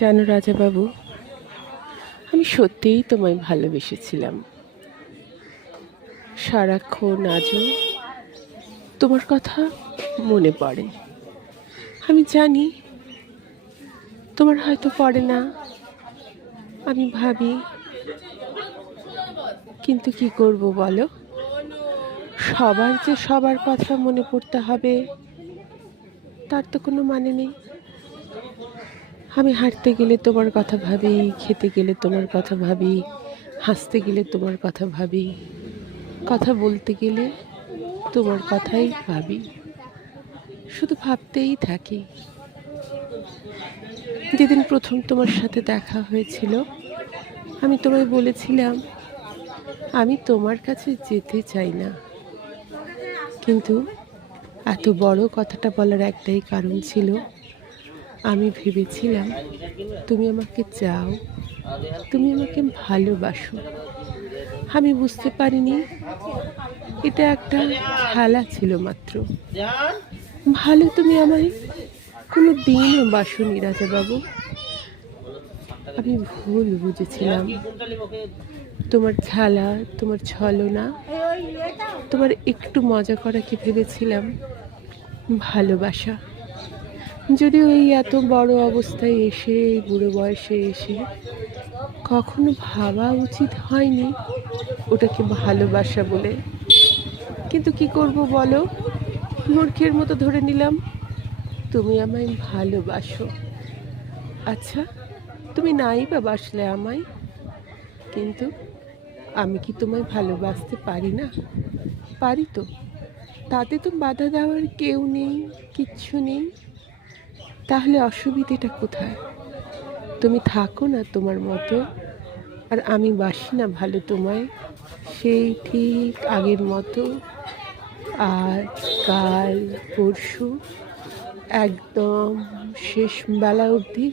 জানো রাজাবাবু, আমি সত্যিই তোমায় ভালোবেসেছিলাম। সারাক্ষণ আজও তোমার কথা মনে পড়ে। আমি জানি তোমার হয়তো পড়ে না, আমি ভাবি, কিন্তু কি করব বলো? সবার যে সবার কথা মনে পড়তে হবে তার তো কোনো মানে নেই। আমি হাঁটতে গেলে তোমার কথা ভাবি, খেতে গেলে তোমার কথা ভাবি, হাসতে গেলে তোমার কথা ভাবি, কথা বলতে গেলে তোমার কথাই ভাবি, শুধু ভাবতেই থাকি। যেদিন প্রথম তোমার সাথে দেখা হয়েছিল, আমি তোমায় বলেছিলাম আমি তোমার কাছে যেতে চাই না, কিন্তু এত বড় কথাটা বলার একটাই কারণ ছিল, আমি ভেবেছিলাম তুমি আমাকে চাও, তুমি আমাকে ভালোবাসো। আমি বুঝতে পারিনি এটা একটা খেলা ছিল মাত্র। ভালো তুমি আমায় কোনো দিনও বাসনি রাজাবাবু। আমি ভুল বুঝেছিলাম। তোমার খেলা, তোমার ছলনা, তোমার একটু মজা করাকে ভেবেছিলাম ভালোবাসা। যদিও এই এত বড় অবস্থায় এসে, এই বুড়ো বয়সে এসে কখনো ভাবা উচিত হয়নি ওটাকে ভালোবাসা বলে। কিন্তু কি করব বলো, মূর্খের মতো ধরে নিলাম তুমি আমায় ভালোবাসো। আচ্ছা, তুমি নাই বা বাসলে আমায়, কিন্তু আমি কি তোমায় ভালোবাসতে পারি না? পারি তো। তাতে তো বাধা দেওয়ার কেউ নেই, কিচ্ছু নেই। তাহলে অসুবিধেটা কোথায়? তুমি থাকো না তোমার মতো, আর আমি বাসি না ভালো তোমায়, সেই ঠিক আগের মতো। আজ, কাল, পরশু, একদম শেষ বেলা অবধি